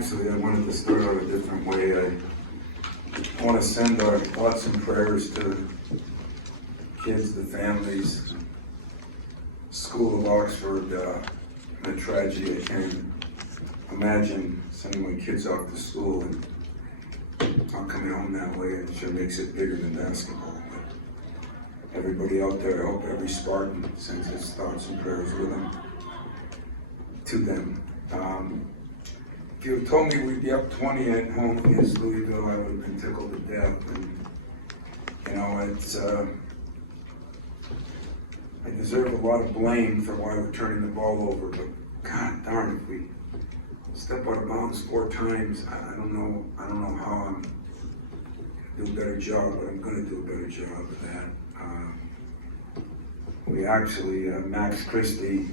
Actually, I wanted to start out a different way. I want to send our thoughts and prayers to kids, the families, School of Oxford, the tragedy. I can't imagine sending my kids off to school and not coming home that way. It sure makes it bigger than basketball. But everybody out there, I hope every Spartan sends his thoughts and prayers with them, to them. If you had told me we'd be up 20 at home against Louisville, I would have been tickled to death. And, you know, it's, I deserve a lot of blame for why we're turning the ball over, but God darn, if we step out of bounds 4 times, I don't know how I'm going to do a better job, but I'm going to do a better job of that. We actually, Max Christie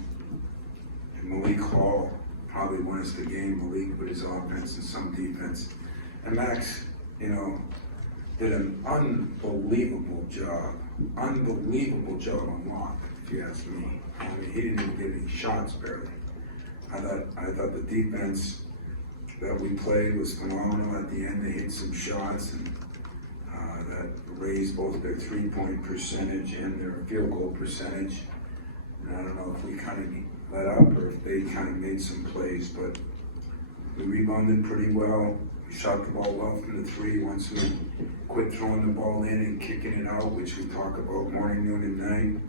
and Malik Hall probably won us the game. Malik with his offense and some defense. And Max, you know, did an unbelievable job on lock, if you ask me. I mean, he didn't even get any shots barely. I thought the defense that we played was phenomenal. At the end, they hit some shots and that raised both their 3-point percentage and their field goal percentage. And I don't know if we kind of let up or if they kind of made some plays, but we rebounded pretty well. We shot the ball well from the 3 once we quit throwing the ball in and kicking it out, which we talk about morning, noon, and night.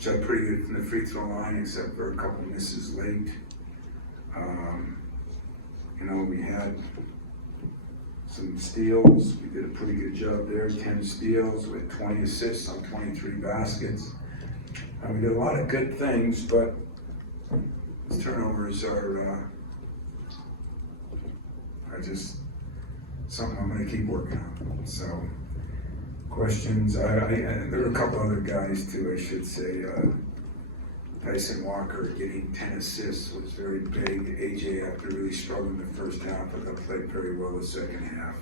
Shot pretty good from the free throw line, except for a couple misses late. You know, we had some steals. We did a pretty good job there, 10 steals with 20 assists on 23 baskets. We did a lot of good things, but these turnovers are just something I'm going to keep working on. So, questions. There are a couple other guys too, I should say. Tyson Walker getting 10 assists was very big. AJ, after really struggling the first half, I thought played very well the second half.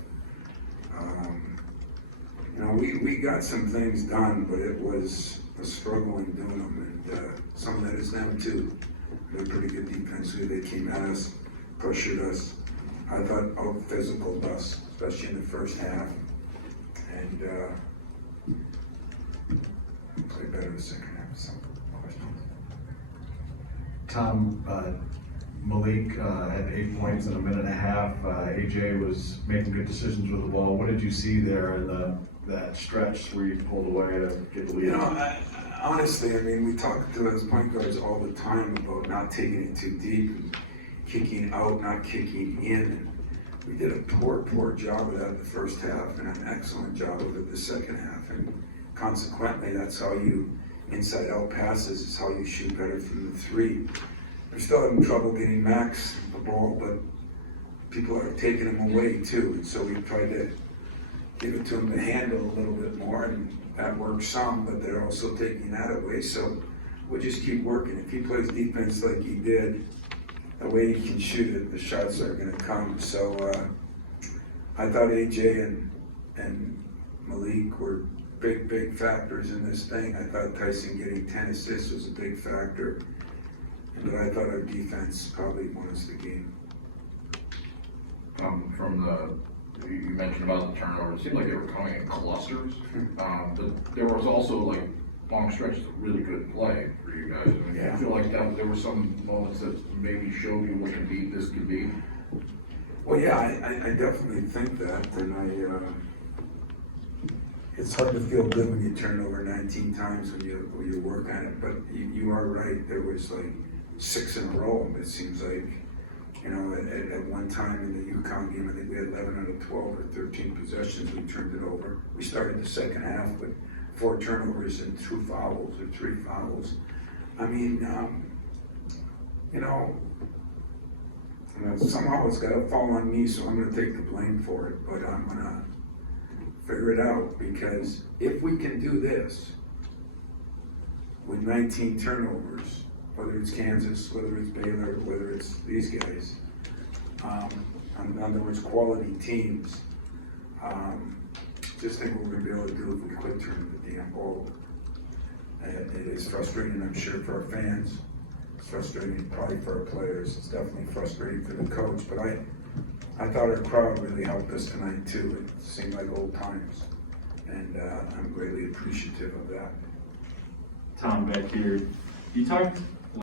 You know, we got some things done, but it was a struggle in doing them, and some of that is them too. They're pretty good defensively. They came at us, pressured us. I thought out physical us, especially in the first half, and played better in the second half. Some questions. Tom, Malik had 8 points in a minute and a half. AJ was making good decisions with the ball. What did you see there in that stretch where you pulled away to get the lead? You know, honestly, I mean, we talk to us point guards all the time about not taking it too deep and kicking out, not kicking in. We did a poor job of that in the first half and an excellent job of it the second half. And consequently, that's how you inside-out passes is how you shoot better from the 3. We're still having trouble getting Max the ball, but people are taking him away too. And so we tried to give it to him to handle a little bit more, and that works some, but they're also taking that away. So we'll just keep working. If he plays defense like he did, the way he can shoot it, the shots are going to come. So I thought AJ and Malik were big factors in this thing. I thought Tyson getting 10 assists was a big factor. But I thought our defense probably won us the game. You mentioned about the turnovers. It seemed like they were coming in clusters. But there was also like long stretches of really good play for you guys. I mean, Yeah. I feel like there were some moments that maybe showed you what a beat this could be. Well, yeah, I definitely think that, and it's hard to feel good when you turn over 19 times when you work on it, but you are right. There was like 6 in a row, it seems like. You know, at one time in the UConn game, I think we had 11 out of 12 or 13 possessions, we turned it over. We started the second half with 4 turnovers and 2 fouls or 3 fouls. I mean, you know, somehow it's got to fall on me, so I'm going to take the blame for it, but I'm going to figure it out, because if we can do this with 19 turnovers, whether it's Kansas, whether it's Baylor, whether it's these guys, in other words, quality teams, just think what we're going to be able to do if we quit turning the damn ball. It is frustrating, I'm sure, for our fans. It's frustrating probably for our players, it's definitely frustrating for the coach, but I thought our crowd really helped us tonight too. It seemed like old times, and I'm greatly appreciative of that. Tom back here. You talked